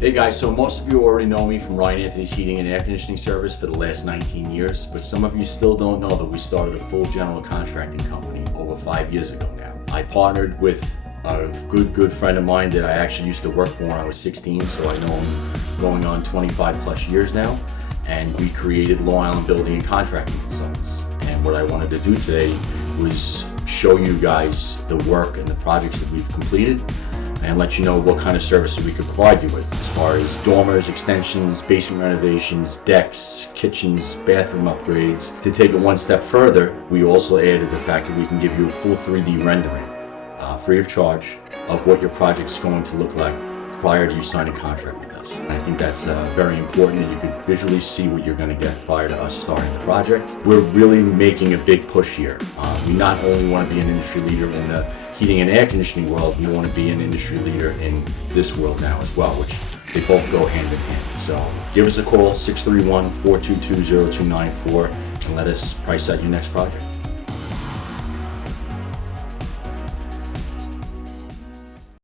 Hey guys, so most of you already know me from Ryan Anthony's Heating and Air Conditioning Service for the last 19 years, but some of you still don't know that we started a full general contracting company over 5 years ago now. I partnered with a good friend of mine that I actually used to work for when I was 16, so I know him going on 25 plus years now, and we created Long Island Building and Contracting Consultants. And what I wanted to do today was show you guys the work and the projects that we've completed and let you know what kind of services we could provide you with as far as dormers, extensions, basement renovations, decks, kitchens, bathroom upgrades. To take it one step further, we also added the fact that we can give you a full 3D rendering, free of charge, of what your project is going to look like prior to you signing a contract with us. And I think that's very important, that you can visually see what you're going to get prior to us starting the project. We're really making a big push here. We not only want to be an industry leader in the heating and air conditioning world, we want to be an industry leader in this world now as well, which they both go hand in hand. So give us a call, 631-422-0294, and let us price out your next project.